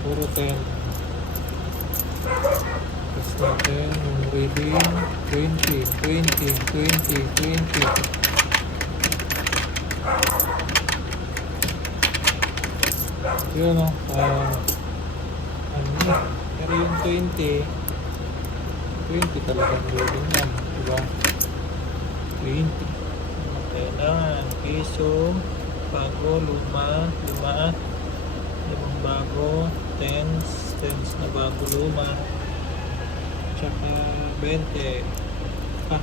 Puro 10. Tapos natin yung reading 20, 20, 20, 20. Yun o. ah ano. Pero yung 20, 20 talagang reading yan. Diba? 20. Kailangan. Piso, bago, luma, luma, limang bago, tens, tens na bago, luma, tsaka 20. Ah.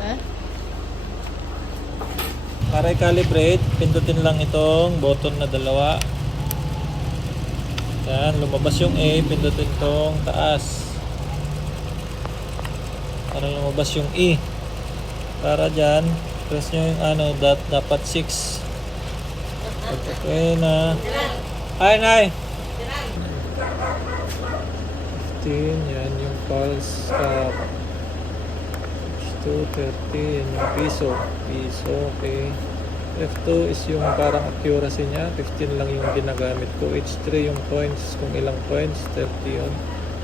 Ha? Para i-calibrate, pindutin lang itong button na dalawa. Yan, lumabas yung A, pindutin itong taas. Para lumabas yung E. Para dyan, press nyo yung ano, dat, dapat 6. Okay na. Hi, Nay! 15, yan yung pulse up. 2, 30, yan yung piso. Piso, okay. F2 is yung parang accuracy niya. 15 lang yung ginagamit ko. H3 yung points. Kung ilang points, 30 yun.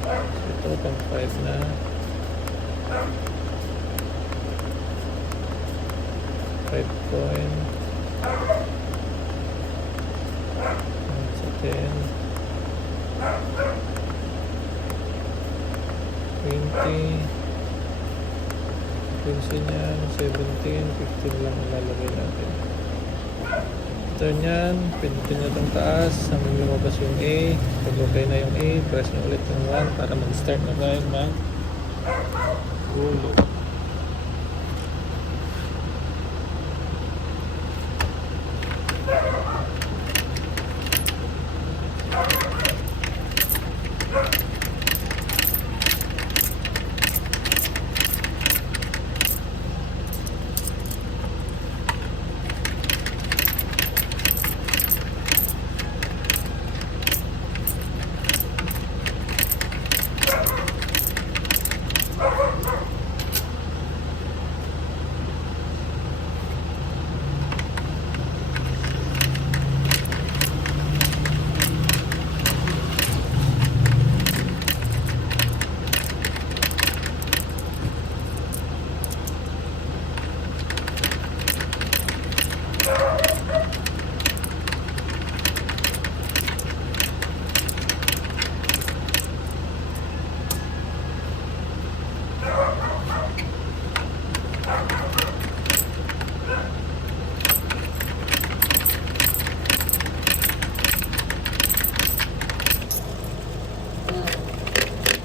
So, ito, pang 5 na. 5 point. Yan, Sa 10. 20. Pinsin yan, 17, 15 lang ilalagay natin. Turn yan, pindutin nyo itong taas hanggang lumabas yung A. Pag okay na yung A, press nyo ulit yung 1 para mag-start na tayo mag gulo.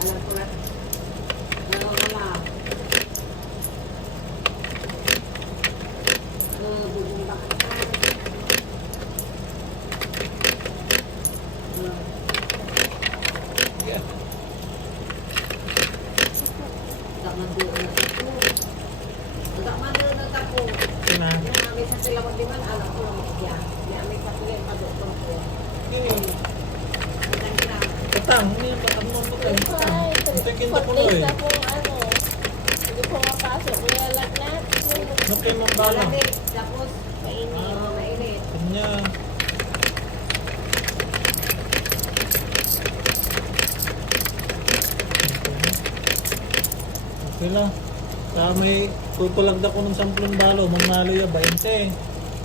Alam ko na. Nawawala. Uh, bubumba ka. Uh, Yeah. tak mandu na ako. Tak mandu na ako. Sina? Yung amay sa sila magdiman, alam ko lang siya. Yung amay sa sila yung ko. Ang. Katang, hindi mo mo tayo. Ay, Ito pag ko eh. na ano, hindi po mapasok. Kaya lagnat. Ba na? Malamig, tapos Mainit. mainit. Kanya. Okay lang. Sa may tutulagda ko ng 10 balo, manalo ya 20.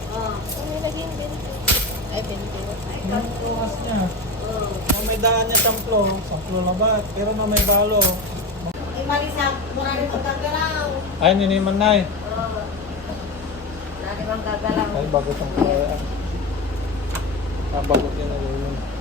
Oh, Ano naging 20? Ay, 20. ay, oras niya. Oh. Na may daan niya tamplo, samplo labat. Pero na may balo. Imalisa, mura rin ang gagalaw. Ay, niniman na eh. Oo. Wala rin ang gagalaw. Ay, bago itong kaya. Ah, bago niya na yun.